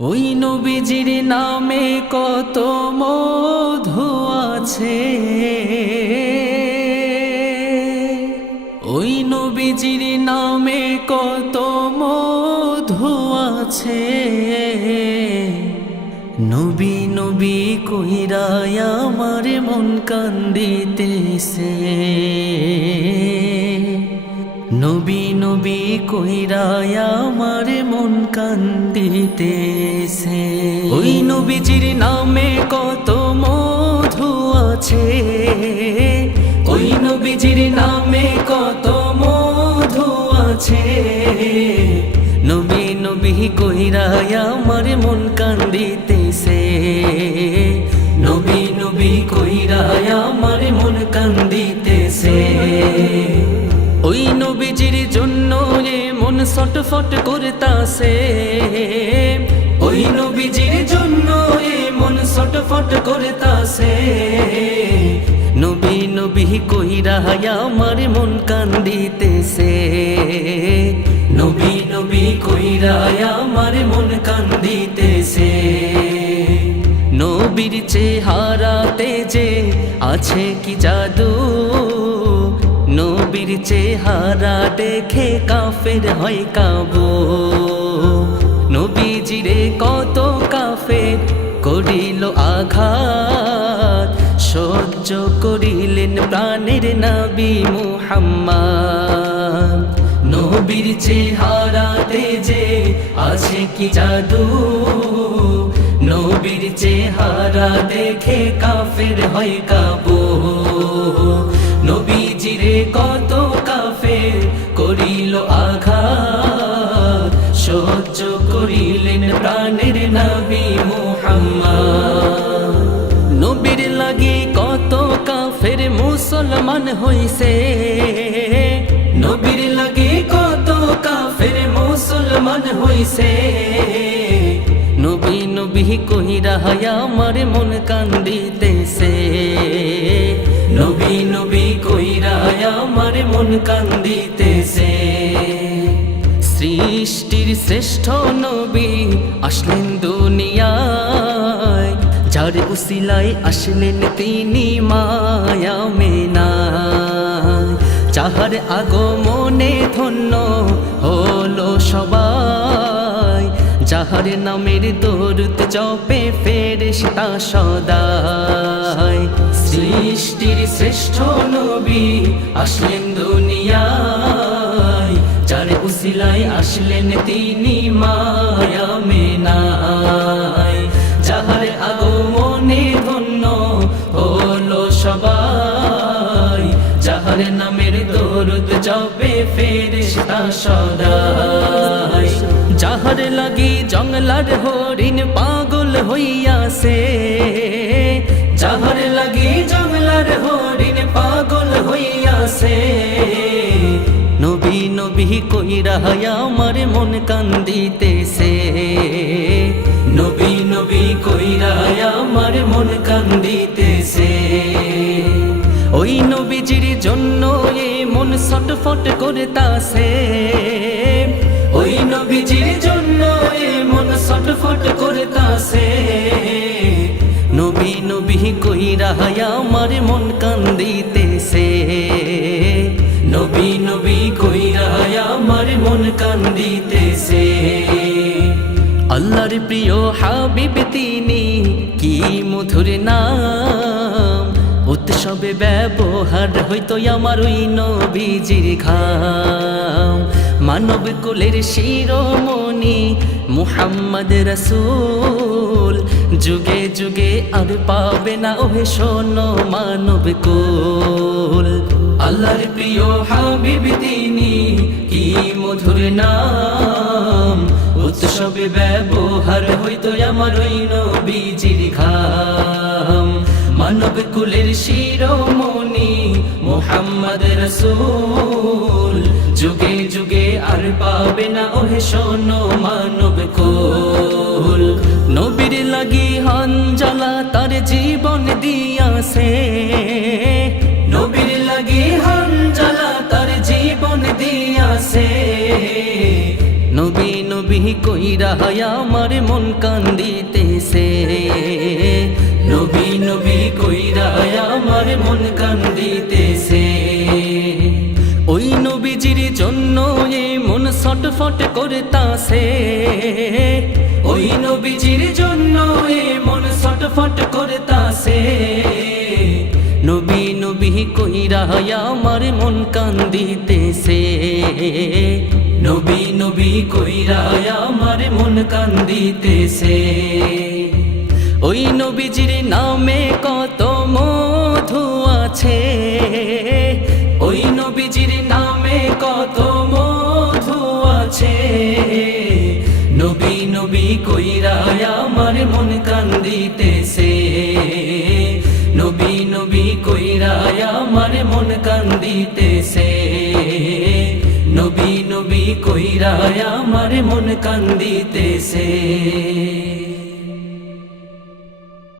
ওই নবীজির নামে কত মধু আছে, ওই নবীজির নামে কত মধু আছে। নবী নবী কইরাই আমার মন কান্দিতেছে, নবী নবী কইরাই আমার মন কান্দিতেছে। ওই নবীজির নামে কত মধু আছে, ওই নবীজির নামে কত মধু আছে। নবী নবী কইরাই আমার মন কান্দিতেছে, নবী নবী কইরাই আমার মন কান্দিতেছে। ওই নবীজির জন্য এ মন ছটফট করতাছে, ওই নবীজির জন্য এ মন ছটফট করতাছে। নবী নবী কইরাই আমার মন কান্দিতেছে, নবী নবী কইরাই আমার মন কান্দিতেছে। নবীর চেহারাতে যে আছে কি জাদু, নবীর চেহারা দেখে কাফের হয় কাবু। নবীজিরে কত কাফের করিল আঘাত, সহ্য করিলেন প্রাণের নবী মুহাম্মদ। নবীর চেহারাতে যে আছে কি জাদু, নবীর চেহারা দেখে কাফের হয় কাবু। নবীজিরে কত কাফের করিল আঘাত, সহ্য করিলেন প্রাণের নবী মুহাম্মদ। নবীর লাগি কত কাফের মুসলমান হইছে, নবীর লাগি কত কাফের মুসলমান হইছে। নবী নবী কইরাই আমার মন কান্দিতেছে, নবী নবী কইরাই আমার মন কান্দিতেছে। সৃষ্টির শ্রেষ্ঠ নবী আসলেন দুনিয়ায়, যার উসিলায় আসলেন তিনি মায়া মেনায়। যাহার আগমনে ধন্য হলো সবাই, যাহার নামের দরুদ জপে ফেরেশতা সদাই। সৃষ্টির শ্রেষ্ঠ নবী আসলেন দুনিয়ায়, যার উসিলায় আসলেন তিনি মায়া মেনায়। যাহার আগমনে ধন্য হলো সবাই, যাহার নামের দরুদ জপে ফেরেশতা সদাই। যাহার লাগি জঙ্গলার হরিণ পাগল হইয়াছে, যাহার লাগি জঙ্গলার হরিণ পাগল হইয়াছে। নবী নবী কইরাই আমার মন কান্দিতেছে, নবী নবী কইরাই আমার মন কান্দিতেছে। ওই নবীজির জন্য এ মন ছটফট করতাছে, ওই নবীজির জন্য এ মন ছটফট করতাছে। নবী নবী কইরাই আমার মন কান্দিতেছে, নবী নবী কইরাই আমার মন কান্দিতেছে। আল্লাহর প্রিয় হাবিব তিনি, কি মধুর নাম। উৎসবে ব্যবহার হইতো আমার ওই নবীজির ঘাম। মানব কুলের শিরোমণি মুহাম্মদ রাসূল, যুগে যুগে আর পাবে না ওহে শোনো মানব কুল। আল্লাহর প্রিয় হাবিব তিনি, কি মধুর নাম। উৎসবে ব্যবহার হইতো আমার ওই নবীজির ঘাম। মানব কুলের শিরোমণি মুহাম্মদ রাসূল, যুগে যুগে আর পাবে না ওহে শোনো মানব কুল। নবীর লাগি হানজালা তার জীবন দিয়াছে, নবীর লাগি হানজালা তার জীবন দিয়াছে। নবী নবী নবী কইরা আমার মন কান্দিতেছে নবী নবী কইরা আমার মন কান্দিতেছে ওই নবীজির জন্য এ মন ছটফট করতাছে ওই নবীজির জন্য এ মন ছটফট করতাছে নবী নবী কইরা আমার মন কান্দিতেছে নবী নবী কইরা আমার মন কান্দিতেছে ওই নবীজির নামে কত মধু আছে ওই নবীজির নামে কত মধু আছে নবী নবী কইরা আমার মন কান্দিতেছে নবী নবী কইরা আমার মন কান্দিতেছে নবী নবী কইরা আমার মন কান্দিতেছে